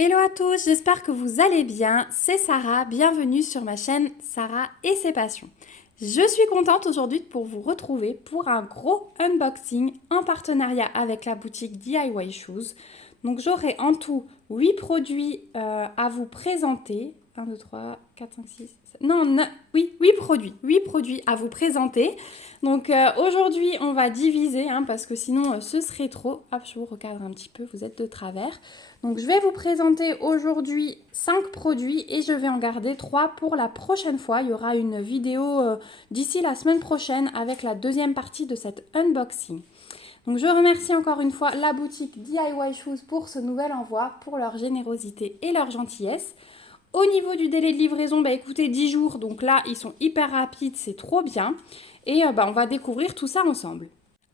Hello à tous, j'espère que vous allez bien. C'est Sarah, bienvenue sur ma chaîne Sarah et ses passions. Je suis contente aujourd'hui pour vous retrouver pour un gros unboxing en partenariat avec la boutique DIY Shoes. Donc j'aurai en tout 8 produits à vous présenter. 1, 2, 3, 4, 5, 6, 7... Non, 9, oui, 8 produits. 8 produits à vous présenter. Donc aujourd'hui, on va diviser parce que sinon ce serait trop. Hop, je vous recadre un petit peu, vous êtes de travers. Donc je vais vous présenter aujourd'hui 5 produits et je vais en garder 3 pour la prochaine fois. Il y aura une vidéo d'ici la semaine prochaine avec la deuxième partie de cet unboxing. Donc je remercie encore une fois la boutique DIY Shoes pour ce nouvel envoi, pour leur générosité et leur gentillesse. Au niveau du délai de livraison, écoutez, 10 jours, donc là ils sont hyper rapides, c'est trop bien. Et on va découvrir tout ça ensemble.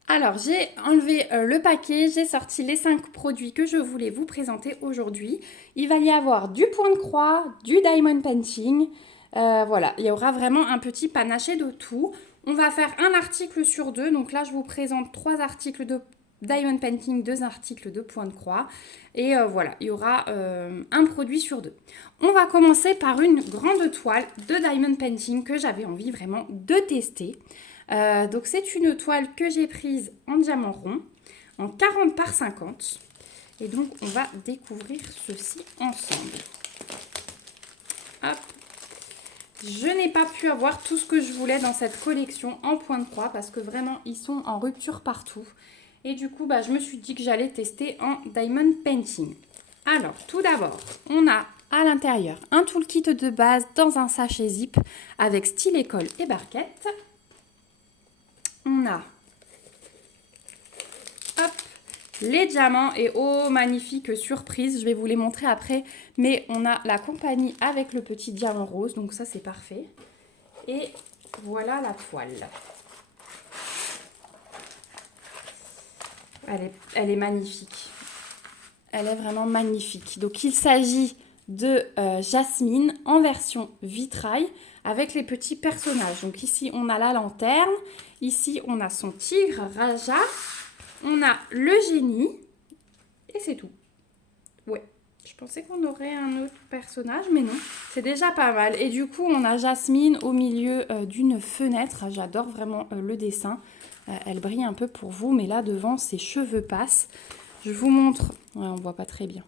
Alors, j'ai enlevé le paquet, j'ai sorti les 5 produits que je voulais vous présenter aujourd'hui. Il va y avoir du point de croix, du diamond painting. Voilà, il y aura vraiment un petit panaché de tout. On va faire un article sur 2. Donc là, je vous présente 3 articles de diamond painting, 2 articles de point de croix. Et voilà, il y aura un produit sur 2. On va commencer par une grande toile de diamond painting que j'avais envie vraiment de tester. Donc c'est une toile que j'ai prise en diamant rond, en 40 par 50. Et donc on va découvrir ceci ensemble. Hop. Je n'ai pas pu avoir tout ce que je voulais dans cette collection en point de croix parce que vraiment ils sont en rupture partout. Et du coup je me suis dit que j'allais tester en diamond painting. Alors tout d'abord on a à l'intérieur un toolkit de base dans un sachet zip avec stylet, colle et barquette. On a les diamants et oh magnifique surprise, je vais vous les montrer après, mais on a la compagnie avec le petit diamant rose, donc ça c'est parfait. Et voilà la toile. Elle est magnifique. Elle est vraiment magnifique. Donc il s'agit de Jasmine en version vitrail avec les petits personnages. Donc ici on a la lanterne, ici on a son tigre Raja, on a le génie et c'est tout. Ouais, je pensais qu'on aurait un autre personnage mais non, c'est déjà pas mal. Et du coup on a Jasmine au milieu d'une fenêtre. J'adore vraiment le dessin. Elle brille un peu pour vous, mais là devant ses cheveux passent. Je vous montre, ouais, on voit pas très bien.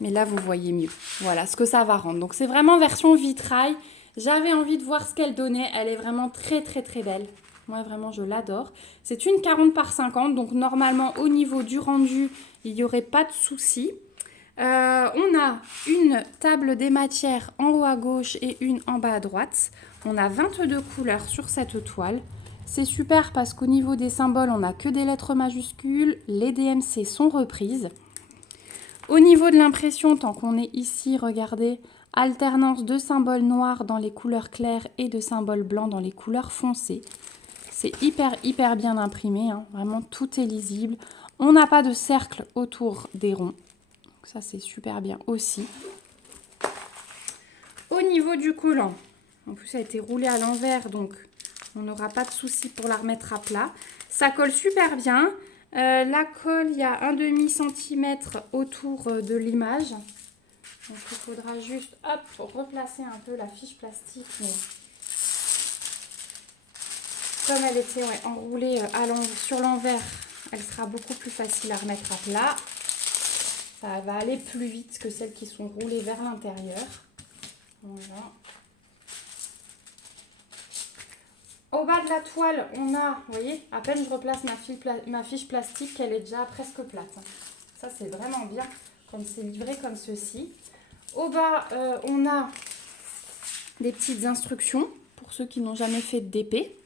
Mais là, vous voyez mieux. Voilà ce que ça va rendre. Donc, c'est vraiment version vitrail. J'avais envie de voir ce qu'elle donnait. Elle est vraiment très, très, très belle. Moi, vraiment, je l'adore. C'est une 40 par 50. Donc, normalement, au niveau du rendu, il n'y aurait pas de souci. On a une table des matières en haut à gauche et une en bas à droite. On a 22 couleurs sur cette toile. C'est super parce qu'au niveau des symboles, on n'a que des lettres majuscules. Les DMC sont reprises. Au niveau de l'impression, tant qu'on est ici, regardez, alternance de symboles noirs dans les couleurs claires et de symboles blancs dans les couleurs foncées. C'est hyper bien imprimé, vraiment tout est lisible. On n'a pas de cercle autour des ronds, donc ça c'est super bien aussi. Au niveau du collant, en plus ça a été roulé à l'envers, donc on n'aura pas de souci pour la remettre à plat. Ça colle super bien. La colle, il y a un demi-centimètre autour de l'image. Donc il faudra juste replacer un peu la fiche plastique. Mais comme elle était enroulée sur l'envers, elle sera beaucoup plus facile à remettre à plat. Ça va aller plus vite que celles qui sont roulées vers l'intérieur. Voilà. Au bas de la toile, on a, vous voyez, à peine je replace ma fiche plastique, qu'elle est déjà presque plate. Ça, c'est vraiment bien quand c'est livré comme ceci. Au bas, on a des petites instructions pour ceux qui n'ont jamais fait de DP.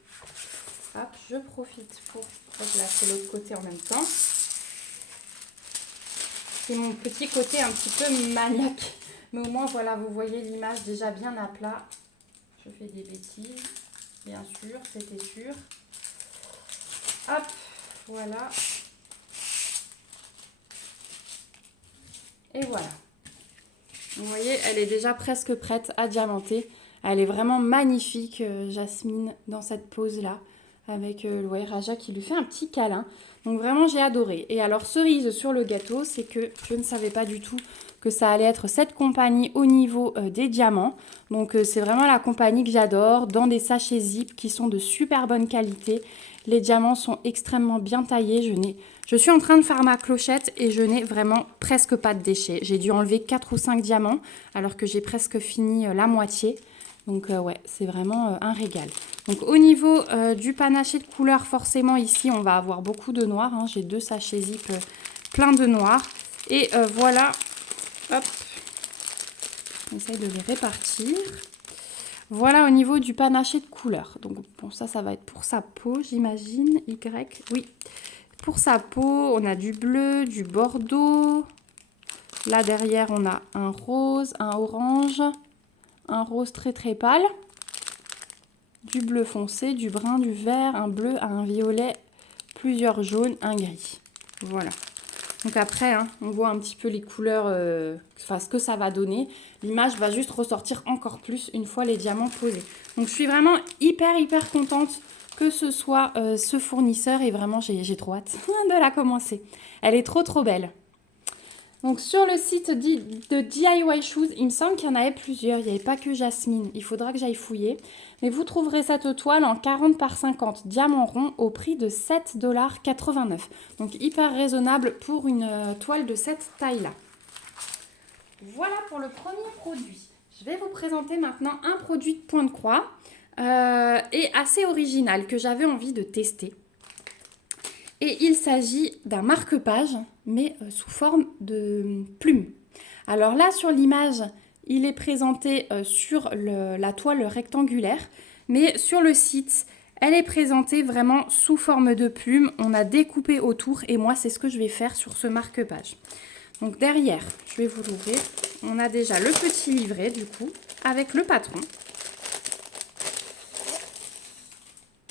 Hop, je profite pour replacer l'autre côté en même temps. C'est mon petit côté un petit peu maniaque. Mais au moins, voilà, vous voyez l'image déjà bien à plat. Je fais des bêtises. Bien sûr, c'était sûr. Hop, voilà. Et voilà. Vous voyez, elle est déjà presque prête à diamanter. Elle est vraiment magnifique, Jasmine, dans cette pose-là. avec ouais, Raja qui lui fait un petit câlin. Donc vraiment, j'ai adoré. Et alors, cerise sur le gâteau, c'est que je ne savais pas du tout que ça allait être cette compagnie au niveau des diamants. Donc c'est vraiment la compagnie que j'adore, dans des sachets zip qui sont de super bonne qualité. Les diamants sont extrêmement bien taillés. Je suis en train de faire ma clochette et je n'ai vraiment presque pas de déchets. J'ai dû enlever 4 ou 5 diamants alors que j'ai presque fini la moitié. Donc ouais, c'est vraiment un régal. Donc au niveau du panaché de couleurs, forcément ici on va avoir beaucoup de noir. Hein. J'ai 2 sachets zip plein de noir. Et voilà, hop, on essaye de les répartir. Voilà au niveau du panaché de couleurs. Donc bon, ça va être pour sa peau, j'imagine. Y, oui. Pour sa peau, on a du bleu, du bordeaux. Là derrière, on a un rose, un orange, un rose très très pâle, du bleu foncé, du brun, du vert, un bleu, un violet, plusieurs jaunes, un gris. Voilà. Donc après, hein, on voit un petit peu les couleurs, ce que ça va donner. L'image va juste ressortir encore plus une fois les diamants posés. Donc je suis vraiment hyper contente que ce soit ce fournisseur et vraiment j'ai trop hâte de la commencer. Elle est trop belle. Donc sur le site de DIY Shoes, il me semble qu'il y en avait plusieurs. Il n'y avait pas que Jasmine. Il faudra que j'aille fouiller. Mais vous trouverez cette toile en 40 par 50 diamants ronds au prix de 7,89 $. Donc hyper raisonnable pour une toile de cette taille-là. Voilà pour le premier produit. Je vais vous présenter maintenant un produit de point de croix et assez original que j'avais envie de tester. Et il s'agit d'un marque-page, mais sous forme de plume. Alors là, sur l'image, il est présenté sur la toile rectangulaire, mais sur le site, elle est présentée vraiment sous forme de plume. On a découpé autour et moi, c'est ce que je vais faire sur ce marque-page. Donc derrière, je vais vous l'ouvrir. On a déjà le petit livret, du coup, avec le patron.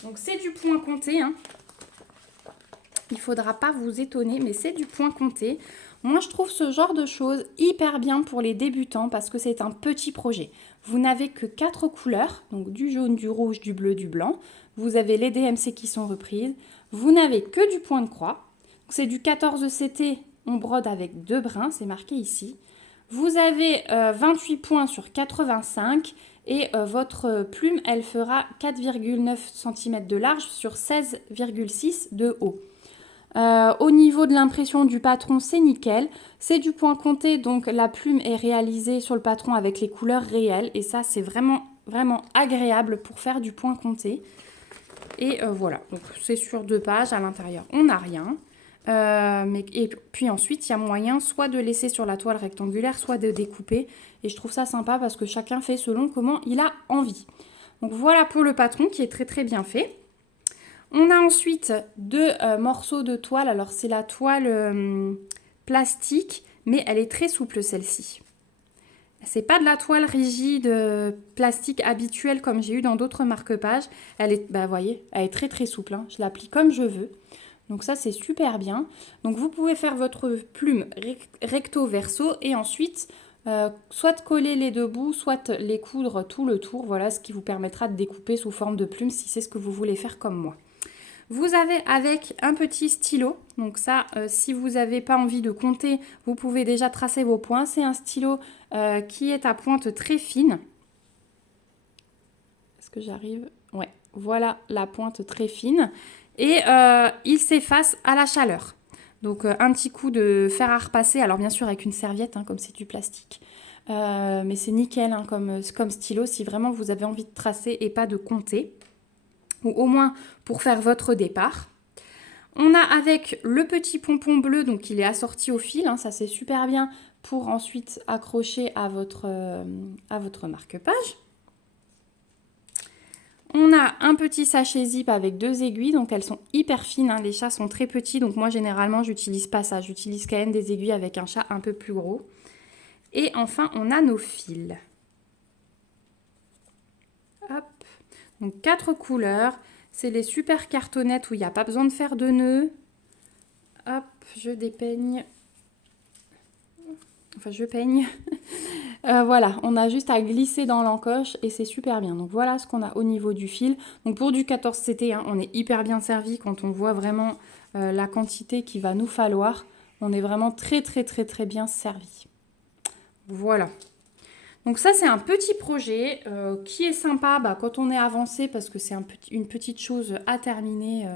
Donc c'est du point compté, hein. Il ne faudra pas vous étonner, mais c'est du point compté. Moi, je trouve ce genre de choses hyper bien pour les débutants parce que c'est un petit projet. Vous n'avez que 4 couleurs, donc du jaune, du rouge, du bleu, du blanc. Vous avez les DMC qui sont reprises. Vous n'avez que du point de croix. C'est du 14 CT, on brode avec 2 brins, c'est marqué ici. Vous avez 28 points sur 85 et votre plume, elle fera 4,9 cm de large sur 16,6 de haut. Au niveau de l'impression du patron, c'est nickel. C'est du point compté, donc la plume est réalisée sur le patron avec les couleurs réelles. Et ça, c'est vraiment agréable pour faire du point compté. Et voilà, donc c'est sur 2 pages. À l'intérieur, on n'a rien. Et puis ensuite, il y a moyen soit de laisser sur la toile rectangulaire, soit de découper. Et je trouve ça sympa parce que chacun fait selon comment il a envie. Donc voilà pour le patron qui est très bien fait. On a ensuite 2 morceaux de toile. Alors, c'est la toile plastique, mais elle est très souple, celle-ci. C'est pas de la toile rigide plastique habituelle comme j'ai eu dans d'autres marque-pages. Elle est, vous voyez, elle est très souple. Hein. Je l'applique comme je veux. Donc ça, c'est super bien. Donc, vous pouvez faire votre plume recto-verso et ensuite, soit coller les 2 bouts, soit les coudre tout le tour. Voilà ce qui vous permettra de découper sous forme de plume si c'est ce que vous voulez faire comme moi. Vous avez avec un petit stylo, donc ça, si vous n'avez pas envie de compter, vous pouvez déjà tracer vos points. C'est un stylo qui est à pointe très fine. Est-ce que j'arrive? Ouais, voilà la pointe très fine. Et il s'efface à la chaleur. Donc un petit coup de fer à repasser, alors bien sûr avec une serviette, hein, comme c'est du plastique. Mais c'est nickel hein, comme stylo si vraiment vous avez envie de tracer et pas de compter. Ou au moins pour faire votre départ. On a avec le petit pompon bleu, donc il est assorti au fil, hein, ça c'est super bien pour ensuite accrocher à votre marque-page. On a un petit sachet zip avec 2 aiguilles, donc elles sont hyper fines, hein, les chats sont très petits, donc moi généralement j'utilise pas ça, j'utilise quand même des aiguilles avec un chat un peu plus gros. Et enfin on a nos fils. Hop. Donc 4 couleurs, c'est les super cartonnettes où il n'y a pas besoin de faire de nœuds. Hop, je dépeigne. Enfin, je peigne. Voilà, on a juste à glisser dans l'encoche et c'est super bien. Donc voilà ce qu'on a au niveau du fil. Donc pour du 14 CT, hein, on est hyper bien servi quand on voit vraiment la quantité qu'il va nous falloir. On est vraiment très bien servi. Voilà. Donc ça c'est un petit projet qui est sympa quand on est avancé parce que c'est une petite chose à terminer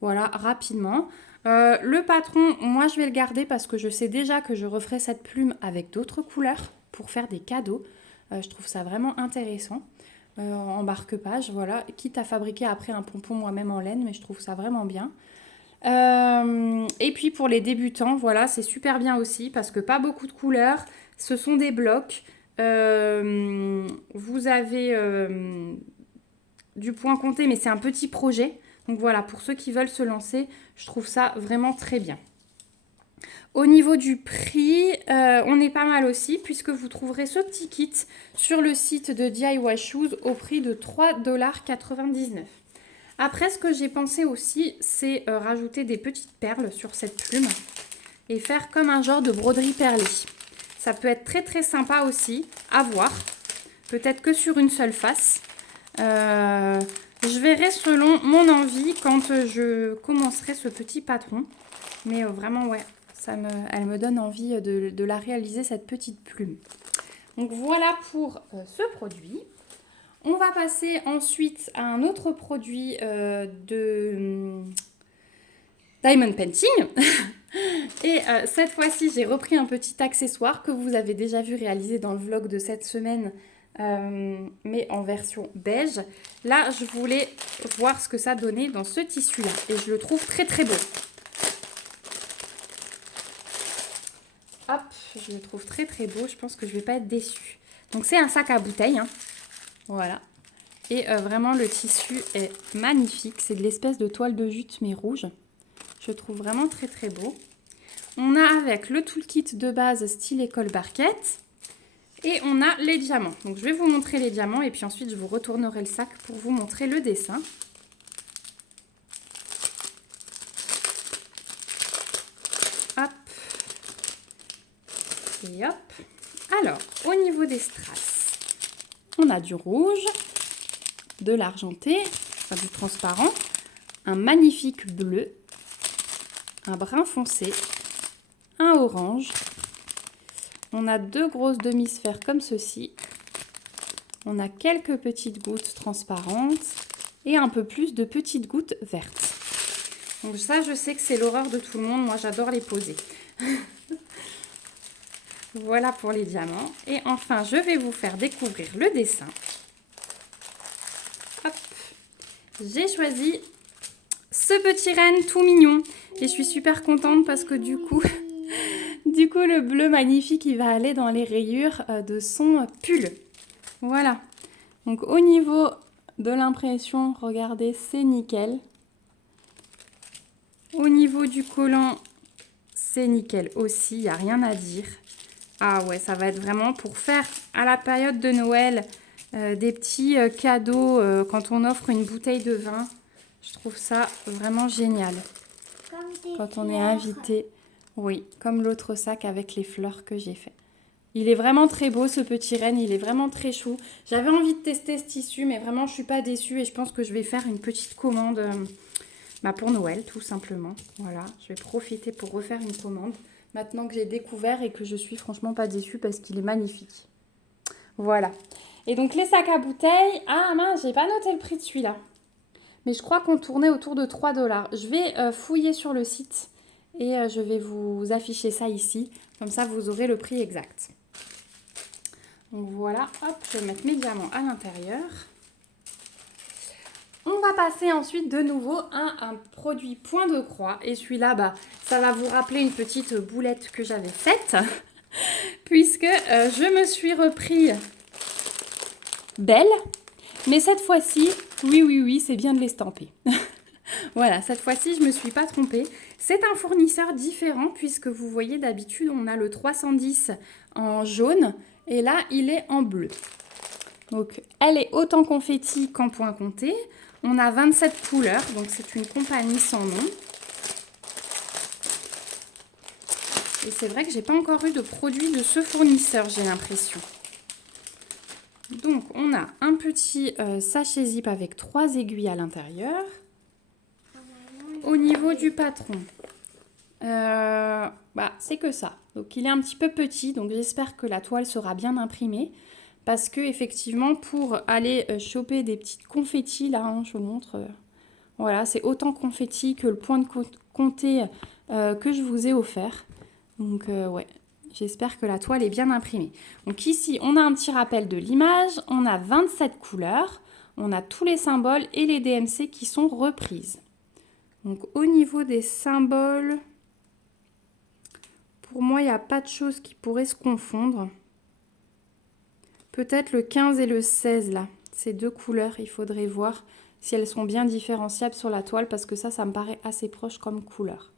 voilà, rapidement. Le patron, moi je vais le garder parce que je sais déjà que je referai cette plume avec d'autres couleurs pour faire des cadeaux. Je trouve ça vraiment intéressant. En marque-page, voilà. Quitte à fabriquer après un pompon moi-même en laine, mais je trouve ça vraiment bien. Et puis pour les débutants, voilà, c'est super bien aussi parce que pas beaucoup de couleurs. Ce sont des blocs. Vous avez du point compté, mais c'est un petit projet. Donc voilà, pour ceux qui veulent se lancer, je trouve ça vraiment très bien. Au niveau du prix, on est pas mal aussi puisque vous trouverez ce petit kit sur le site de DIY Shoes au prix de 3,99 $. Après, ce que j'ai pensé aussi, c'est rajouter des petites perles sur cette plume et faire comme un genre de broderie perlée. Ça peut être très sympa aussi à voir, peut-être que sur une seule face. Je verrai selon mon envie quand je commencerai ce petit patron. Mais vraiment, ouais, elle me donne envie de la réaliser, cette petite plume. Donc voilà pour ce produit. On va passer ensuite à un autre produit de Diamond Painting. Et cette fois-ci, j'ai repris un petit accessoire que vous avez déjà vu réaliser dans le vlog de cette semaine, mais en version beige. Là, je voulais voir ce que ça donnait dans ce tissu-là. Et je le trouve très beau. Hop, je le trouve très beau. Je pense que je ne vais pas être déçue. Donc, c'est un sac à bouteilles. Hein. Voilà. Et vraiment, le tissu est magnifique. C'est de l'espèce de toile de jute, mais rouge. Je trouve vraiment très beau. On a avec le toolkit de base style école barquette. Et on a les diamants. Donc, je vais vous montrer les diamants. Et puis ensuite, je vous retournerai le sac pour vous montrer le dessin. Hop. Et hop. Alors, au niveau des strass, on a du rouge, de l'argenté, enfin du transparent, un magnifique bleu, un brun foncé, un orange. On a deux grosses demi-sphères comme ceci. On a quelques petites gouttes transparentes et un peu plus de petites gouttes vertes. Donc ça, je sais que c'est l'horreur de tout le monde. Moi, j'adore les poser. Voilà pour les diamants. Et enfin, je vais vous faire découvrir le dessin. Hop. J'ai choisi ce petit renne tout mignon. Et je suis super contente parce que du coup, le bleu magnifique, il va aller dans les rayures de son pull. Voilà. Donc au niveau de l'impression, regardez, c'est nickel. Au niveau du collant, c'est nickel aussi, il n'y a rien à dire. Ah ouais, ça va être vraiment pour faire à la période de Noël des petits cadeaux quand on offre une bouteille de vin. Je trouve ça vraiment génial. Quand on est invité. Oui, comme l'autre sac avec les fleurs que j'ai fait. Il est vraiment très beau ce petit renne, il est vraiment très chou. J'avais envie de tester ce tissu, mais vraiment je ne suis pas déçue et je pense que je vais faire une petite commande pour Noël tout simplement. Voilà, je vais profiter pour refaire une commande. Maintenant que j'ai découvert et que je suis franchement pas déçue parce qu'il est magnifique. Voilà. Et donc les sacs à bouteilles, ah mince, j'ai pas noté le prix de celui-là. Mais je crois qu'on tournait autour de 3 $. Je vais fouiller sur le site et je vais vous afficher ça ici. Comme ça, vous aurez le prix exact. Donc voilà, hop, je vais mettre mes diamants à l'intérieur. On va passer ensuite de nouveau à un produit point de croix. Et celui-là, ça va vous rappeler une petite boulette que j'avais faite. Puisque je me suis repris Belle. Mais cette fois-ci, oui, c'est bien de l'estamper. Voilà, cette fois-ci, je ne me suis pas trompée. C'est un fournisseur différent puisque vous voyez, d'habitude, on a le 310 en jaune. Et là, il est en bleu. Donc, elle est autant confetti qu'en point compté. On a 27 couleurs, donc c'est une compagnie sans nom. Et c'est vrai que j'ai pas encore eu de produit de ce fournisseur, j'ai l'impression. Donc, on a un petit sachet zip avec 3 aiguilles à l'intérieur. Au niveau du patron, c'est que ça. Donc, il est un petit peu petit, donc j'espère que la toile sera bien imprimée. Parce que effectivement, pour aller choper des petites confettis, là, hein, je vous montre. Voilà, c'est autant confetti que le point de comté que je vous ai offert. Donc, ouais. J'espère que la toile est bien imprimée. Donc ici, on a un petit rappel de l'image. On a 27 couleurs. On a tous les symboles et les DMC qui sont reprises. Donc au niveau des symboles, pour moi, il n'y a pas de choses qui pourraient se confondre. Peut-être le 15 et le 16 là. Ces deux couleurs, il faudrait voir si elles sont bien différenciables sur la toile parce que ça me paraît assez proche comme couleur.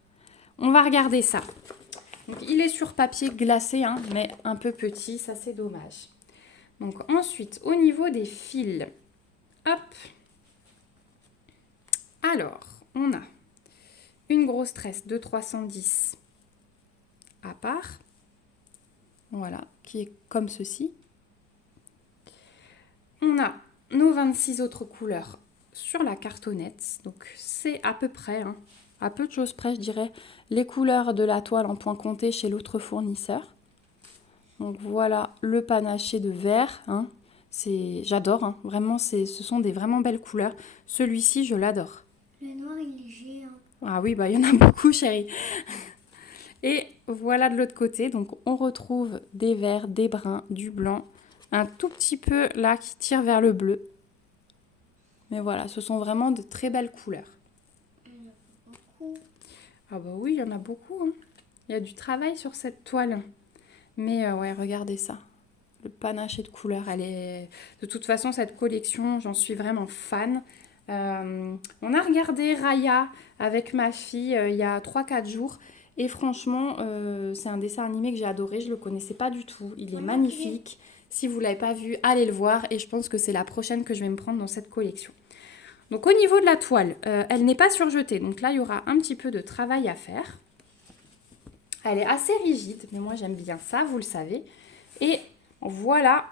On va regarder ça. Donc, il est sur papier glacé, hein, mais un peu petit, ça c'est dommage. Donc ensuite, au niveau des fils, hop. Alors, on a une grosse tresse de 310 à part. Voilà, qui est comme ceci. On a nos 26 autres couleurs sur la cartonnette. Donc c'est à peu près, hein, à peu de choses près, je dirais, les couleurs de la toile en point compté chez l'autre fournisseur. Donc voilà le panaché de vert. Hein. J'adore, hein. Vraiment, ce sont des vraiment belles couleurs. Celui-ci, je l'adore. Le noir, il est géant. Ah oui, il y en a beaucoup, chérie. Et voilà de l'autre côté. Donc on retrouve des verts, des bruns, du blanc. Un tout petit peu là qui tire vers le bleu. Mais voilà, ce sont vraiment de très belles couleurs. Il y en a beaucoup. Ah bah oui, il y en a beaucoup. Hein. Il y a du travail sur cette toile. Mais ouais, regardez ça. Le panaché de couleurs, elle est... De toute façon, cette collection, j'en suis vraiment fan. On a regardé Raya avec ma fille il y a 3-4 jours. Et franchement, c'est un dessin animé que j'ai adoré. Je ne le connaissais pas du tout. Il est magnifique. Si vous ne l'avez pas vu, allez le voir. Et je pense que c'est la prochaine que je vais me prendre dans cette collection. Donc au niveau de la toile, elle n'est pas surjetée. Donc là, il y aura un petit peu de travail à faire. Elle est assez rigide, mais moi j'aime bien ça, vous le savez. Et voilà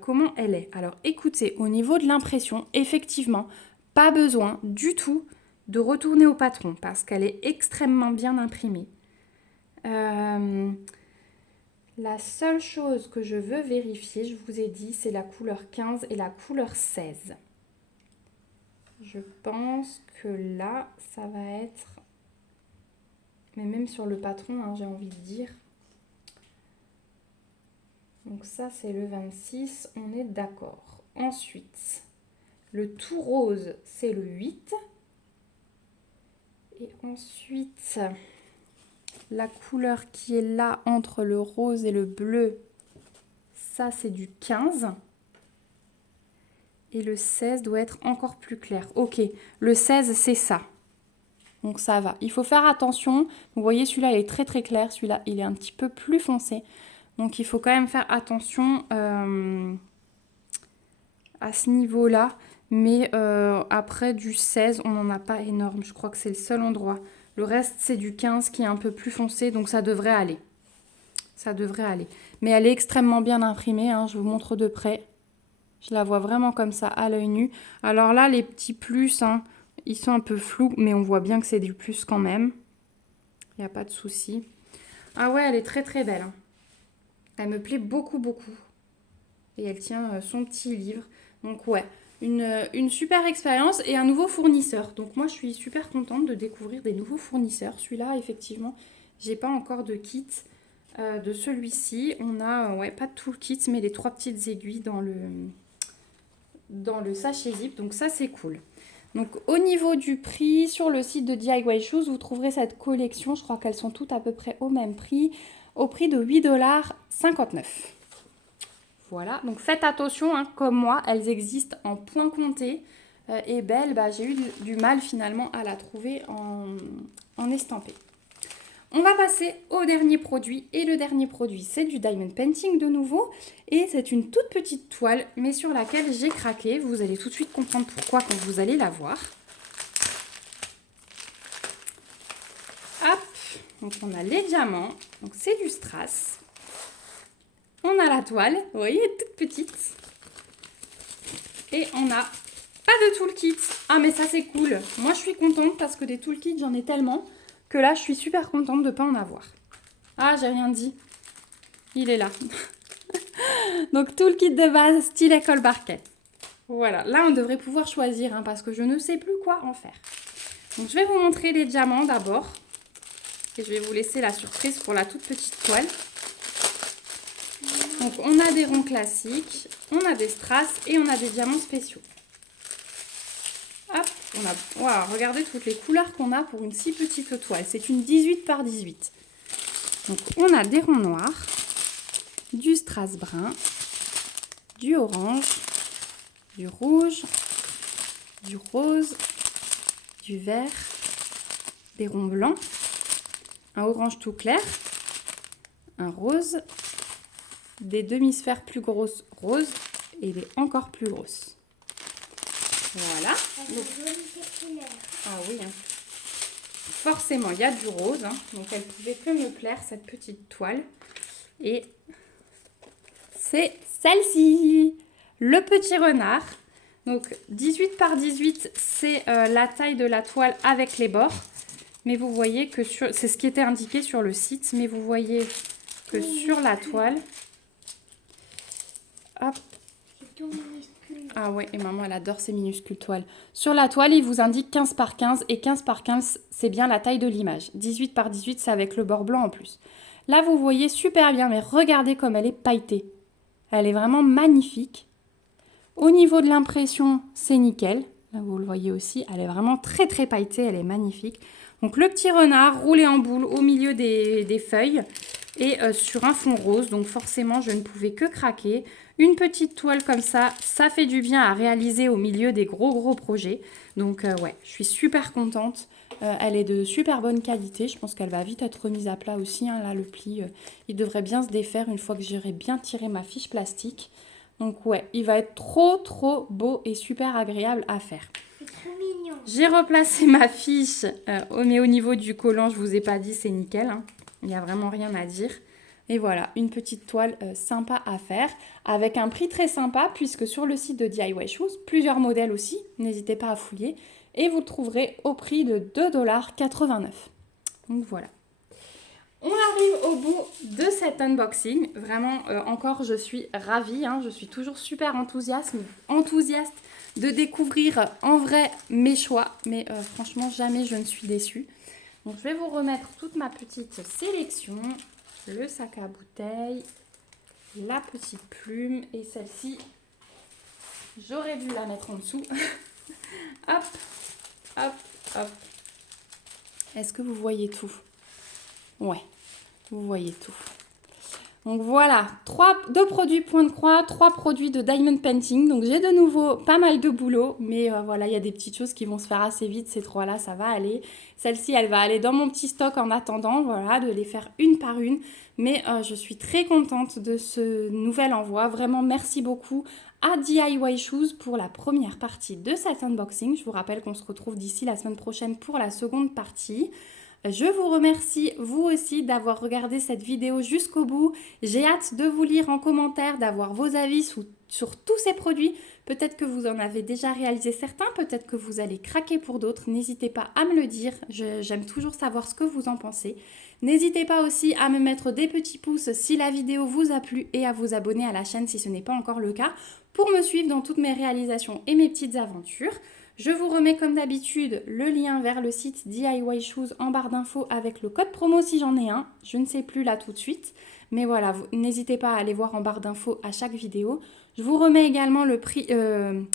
comment elle est. Alors écoutez, au niveau de l'impression, effectivement, pas besoin du tout de retourner au patron parce qu'elle est extrêmement bien imprimée. La seule chose que je veux vérifier, je vous ai dit, c'est la couleur 15 et la couleur 16. Je pense que là, ça va être... Mais même sur le patron, hein, j'ai envie de dire. Donc ça, c'est le 26, on est d'accord. Ensuite, le tout rose, c'est le 8. Et ensuite, la couleur qui est là entre le rose et le bleu, ça, c'est du 15. Et le 16 doit être encore plus clair. Ok, le 16, c'est ça. Donc ça va. Il faut faire attention. Vous voyez, celui-là, il est très très clair. Celui-là, il est un petit peu plus foncé. Donc il faut quand même faire attention à ce niveau-là. Mais après du 16, on n'en a pas énorme. Je crois que c'est le seul endroit. Le reste, c'est du 15 qui est un peu plus foncé. Donc ça devrait aller. Ça devrait aller. Mais elle est extrêmement bien imprimée. Hein, je vous montre de près. Je la vois vraiment comme ça à l'œil nu. Alors là, les petits plus, hein, ils sont un peu flous. Mais on voit bien que c'est du plus quand même. Il n'y a pas de souci. Ah ouais, elle est très très belle. Hein. Elle me plaît beaucoup beaucoup. Et elle tient son petit livre. Donc ouais, une super expérience et un nouveau fournisseur. Donc moi je suis super contente de découvrir des nouveaux fournisseurs. Celui-là effectivement, j'ai pas encore de kit de celui-ci. On a pas tout le kit mais les 3 petites aiguilles dans le sachet zip. Donc ça c'est cool. Donc au niveau du prix, sur le site de DIY Shoes, vous trouverez cette collection. Je crois qu'elles sont toutes à peu près au même prix. Au prix de 8,59 $. Voilà, donc faites attention, hein, comme moi, elles existent en point compté. Et belle, j'ai eu du mal finalement à la trouver en estampé. On va passer au dernier produit. Et le dernier produit, c'est du diamond painting de nouveau. Et c'est une toute petite toile, mais sur laquelle j'ai craqué. Vous allez tout de suite comprendre pourquoi quand vous allez la voir. Hop, donc on a les diamants. Donc c'est du strass. On a la toile, vous voyez, elle est toute petite. Et on n'a pas de toolkit. Ah mais ça c'est cool. Moi je suis contente parce que des toolkits j'en ai tellement que là je suis super contente de ne pas en avoir. Ah j'ai rien dit. Il est là. Donc toolkit de base, stylet colle barquette. Voilà, là on devrait pouvoir choisir hein, parce que je ne sais plus quoi en faire. Donc je vais vous montrer les diamants d'abord. Et je vais vous laisser la surprise pour la toute petite toile. Donc on a des ronds classiques, on a des strass et on a des diamants spéciaux. Hop, on a... Wow, regardez toutes les couleurs qu'on a pour une si petite toile. C'est une 18 par 18. Donc on a des ronds noirs, du strass brun, du orange, du rouge, du rose, du vert, des ronds blancs, un orange tout clair, un rose, des demi-sphères plus grosses roses et des encore plus grosses. Voilà. Donc, ah oui, hein. Forcément, il y a du rose. Hein. Donc, elle pouvait que me plaire, cette petite toile. Et c'est celle-ci. Le petit renard. Donc, 18 par 18, c'est la taille de la toile avec les bords. Mais vous voyez que c'est ce qui était indiqué sur le site. Mais vous voyez que sur la toile... Hop. Ah ouais, et maman, elle adore ces minuscules toiles. Sur la toile, il vous indique 15 par 15. Et 15 par 15, c'est bien la taille de l'image. 18 par 18, c'est avec le bord blanc en plus. Là, vous voyez super bien, mais regardez comme elle est pailletée. Elle est vraiment magnifique. Au niveau de l'impression, c'est nickel. Là, vous le voyez aussi, elle est vraiment très très pailletée, elle est magnifique. Donc le petit renard roulé en boule au milieu des feuilles et sur un fond rose. Donc forcément, je ne pouvais que craquer. Une petite toile comme ça fait du bien à réaliser au milieu des gros projets. Donc ouais, je suis super contente. Elle est de super bonne qualité. Je pense qu'elle va vite être remise à plat aussi. Hein. Là, le pli, il devrait bien se défaire une fois que j'aurai bien tiré ma fiche plastique. Donc ouais, il va être trop beau et super agréable à faire. C'est trop mignon. J'ai replacé ma fiche, mais au niveau du collant, je vous ai pas dit, c'est nickel. Hein. Il n'y a vraiment rien à dire. Et voilà, une petite toile sympa à faire, avec un prix très sympa, puisque sur le site de DIY Shoes, plusieurs modèles aussi, n'hésitez pas à fouiller, et vous le trouverez au prix de 2,89 $. Donc voilà. On arrive au bout de cet unboxing. Vraiment, encore, je suis ravie. Hein. Je suis toujours super enthousiaste de découvrir en vrai mes choix. Mais franchement, jamais je ne suis déçue. Donc, je vais vous remettre toute ma petite sélection. Le sac à bouteilles, la petite plume et celle-ci, j'aurais dû la mettre en dessous. Hop, hop, hop. Est-ce que vous voyez tout? Ouais, vous voyez tout. Donc voilà, 2 produits point de croix, 3 produits de diamond painting. Donc j'ai de nouveau pas mal de boulot, mais voilà, il y a des petites choses qui vont se faire assez vite. Ces 3-là, ça va aller. Celle-ci, elle va aller dans mon petit stock en attendant, voilà, de les faire une par une. Mais je suis très contente de ce nouvel envoi. Vraiment, merci beaucoup à DIY Shoes pour la première partie de cet unboxing. Je vous rappelle qu'on se retrouve d'ici la semaine prochaine pour la seconde partie. Je vous remercie, vous aussi, d'avoir regardé cette vidéo jusqu'au bout. J'ai hâte de vous lire en commentaire, d'avoir vos avis sur tous ces produits. Peut-être que vous en avez déjà réalisé certains, peut-être que vous allez craquer pour d'autres. N'hésitez pas à me le dire, j'aime toujours savoir ce que vous en pensez. N'hésitez pas aussi à me mettre des petits pouces si la vidéo vous a plu et à vous abonner à la chaîne si ce n'est pas encore le cas pour me suivre dans toutes mes réalisations et mes petites aventures. Je vous remets comme d'habitude le lien vers le site DIY Shoes en barre d'infos avec le code promo si j'en ai un. Je ne sais plus là tout de suite. Mais voilà, n'hésitez pas à aller voir en barre d'infos à chaque vidéo. Je vous remets également le prix, le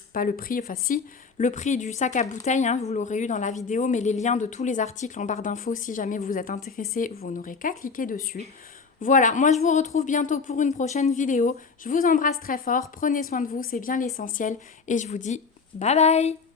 prix du sac à bouteilles. Hein, vous l'aurez eu dans la vidéo, mais les liens de tous les articles en barre d'infos, si jamais vous êtes intéressé, vous n'aurez qu'à cliquer dessus. Voilà, moi je vous retrouve bientôt pour une prochaine vidéo. Je vous embrasse très fort, prenez soin de vous, c'est bien l'essentiel. Et je vous dis bye bye!